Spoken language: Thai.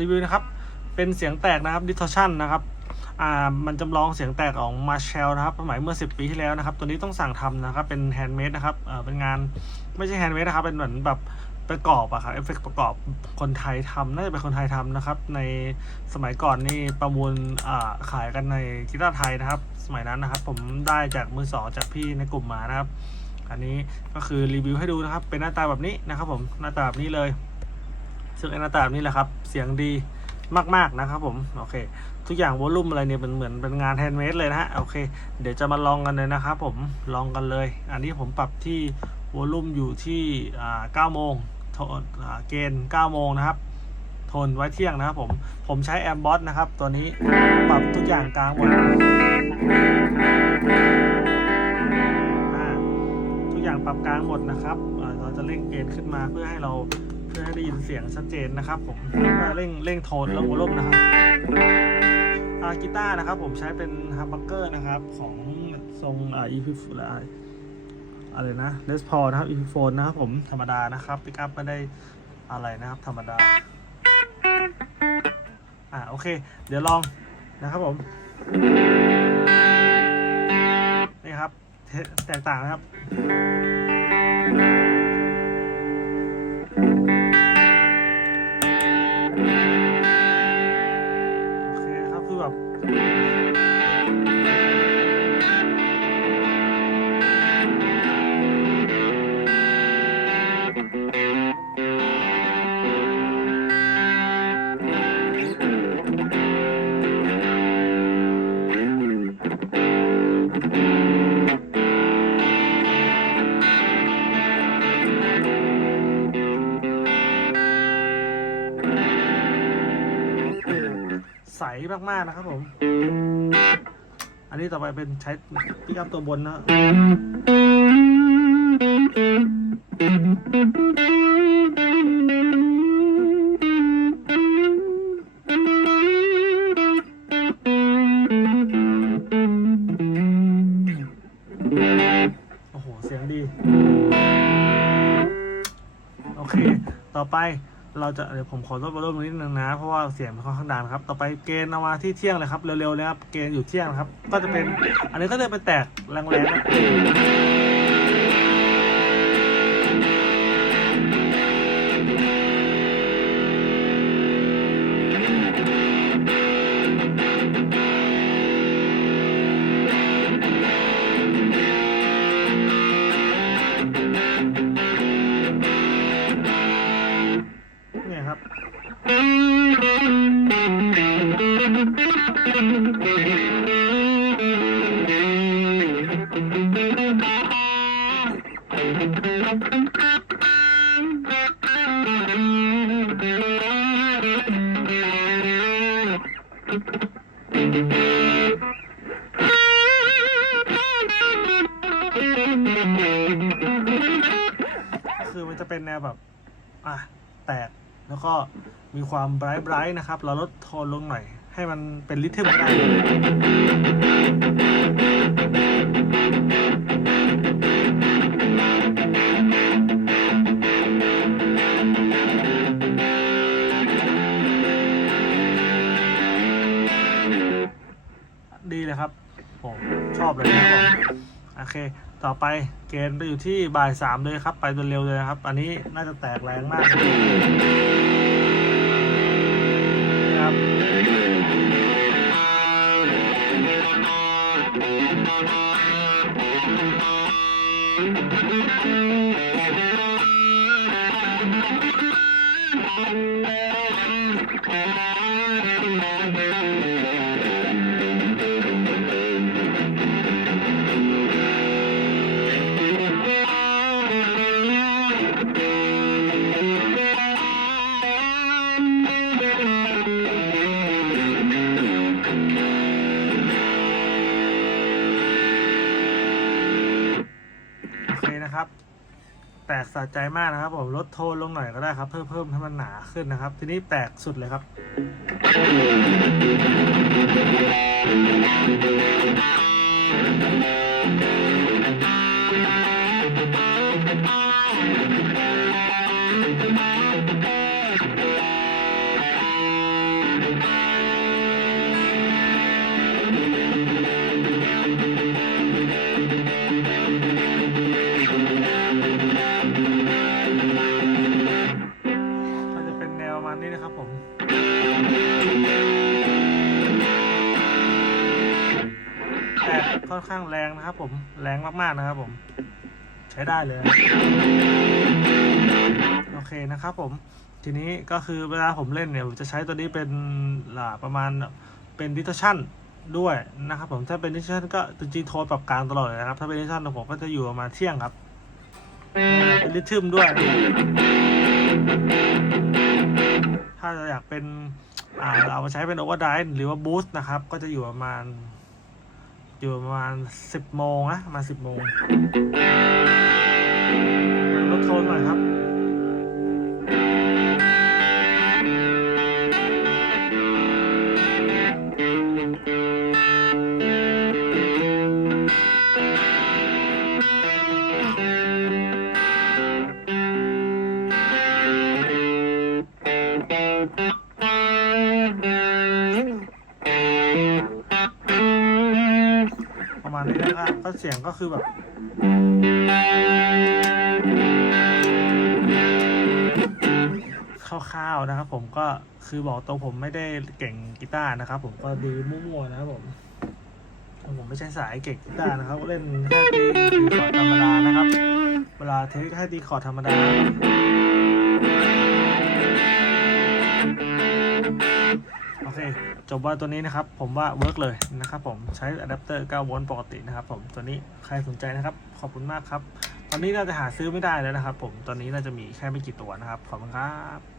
รีวิวนะครับ เป็นเสียงแตกนะครับ distortion นะครับอ่ามันจำลองเสียงแตกของ Marshall นะครับสมัยเมื่อ 10 ปีที่แล้วนะครับ ตัวนี้ต้องสั่งทำนะครับ เป็น handmade นะครับเอ่อเป็นงานไม่ใช่ handmade นะครับ เป็นเหมือนแบบประกอบอะครับเอฟเฟกประกอบคนไทยทำน่าจะเป็นคนไทยทำนะครับ ในสมัยก่อนนี่ประมูลอ่าขายกันในกีตาร์ไทยนะครับ สมัยนั้นนะครับ ผมได้จากมือสองจากพี่ในกลุ่มมานะครับ อันนี้ก็คือรีวิวให้ดูนะครับ เป็นหน้าตาแบบนี้นะครับ ผมหน้าตาแบบนี้เลย ซึ่งอนาตาแบบนี้แหละครับ เสียงดีมากๆนะครับผม โอเค ทุกอย่างวอลลุ่มอะไรเนี่ยเป็นเหมือนเป็นงานแฮนด์เมดเลยนะฮะ โอเค เดี๋ยวจะมาลองกันเลยนะครับผม ลองกันเลย อันนี้ผมปรับที่วอลลุ่มอยู่ที่อ่า9โมงโทนอ่าเกณฑ์9โมงนะครับ โทนไว้เที่ยงนะครับผม ผมใช้แอมบอสนะครับ ตัวนี้ปรับทุกอย่างกลางหมดทุกอย่างปรับกลางหมดนะครับ เราจะเร่งเกณฑ์ขึ้นมาเพื่อให้เรา พื่อให้ได้ยินเสียงชัดเจนนะครับผมเร่งเร่งโทนแล้ววอลลุ่มนะครับอากีตาร์นะครับ ผมใช้เป็นฮัมบักเกอร์นะครับ ของทรงอ่า EP อะไรอะไรนะเลสพอนะครับ EP โฟนนะครับผมธรรมดานะครับปิกอัพไม่ได้อะไรนะครับ ธรรมดา อ่าโอเค เดี๋ยวลองนะครับผม นี่ครับแตกต่างนะครับ คื ใสมากๆนะครับผม อันนี้ต่อไปเป็นใช้ปิกอัพตัวบนนะโอ้โห เสียงดี โอเค ต่อไป เราจะเดี๋ยวผมขอลดวอลลุ่มนิดนึงนะ เพราะว่าเสียงมันค่อนข้างดังครับ ต่อไปเกณฑ์เอามาที่เที่ยงเลยครับ เร็วๆเลยครับ เกณฑ์อยู่เที่ยงนะครับ ก็จะเป็น อันนี้ก็จะเป็นแตกแรงๆนะ คือมันจะเป็นแนวแบบ อะ แตก แล้วก็มีความไบรท์ไบรท์นะครับ เราลดโทนลงหน่อย ให้มันเป็นริทึมก็ได้ดีเลยครับ ผมชอบเลยนะครับผมโอเค ต่อไปเกณฑ์ไปอยู่ที่บ่ายสามเลยครับ ไปเร็วเลยนะครับ อันนี้น่าจะแตกแรงมากเลย นะครับโแตกสะใจมากนะครับ ผมลดโทนลงหน่อยก็ได้ครับ เพิ่มเพิ่มให้มันหนาขึ้นนะครับ ทีนี้แตกสุดเลยครับ นี้นะครับผมแต่ค่อนข้างแรงนะครับผมแรงมากๆนะครับผม ใช้ได้เลย โอเคนะครับผม ทีนี้ก็คือเวลาผมเล่นเนี่ยผมจะใช้ตัวนี้เป็นล่ะประมาณเป็นดิสชั่นด้วยนะครับผมถ้าเป็นดิสชั่นก็จริงๆโทนปรับกลางตลอดเลยนะครับ ถ้าเป็นดิสชั่นของผมก็จะอยู่ประมาณเที่ยงครับเป็นริทึมด้วย ถ้าจะอยากเป็นอ่าเอามาใช้เป็นโอเวอร์ไดหรือว่าบูสต์นะครับ ก็จะอยู่ประมาณ อยู่ประมาณสิบโมงนะประมาณสิบโมง ประมาณนี้นะก็เสียงก็คือแบบคร่าวๆนะครับผมก็คือบอกตรงผมไม่ได้เก่งกีตาร์นะครับผมก็ดีมั่วๆนะครับผมผมไม่ใช่สายเก่งกีตาร์นะครับเล่นแค่ตีตีคอร์ดธรรมดานะครับ เวลาเทคแค่ตีคอร์ดธรรมดา เคจบว่าตัวนี้นะครับ ผมว่าเวิร์กเลยนะครับผมใช้อะแดปเตอร์9โวลต์ปกตินะครับผมตัวนี้ใครสนใจนะครับ ขอบคุณมากครับ ตอนนี้น่าจะหาซื้อไม่ได้แล้วนะครับ ผมตอนนี้น่าจะมีแค่ไม่กี่ตัวนะครับขอบคุณครับ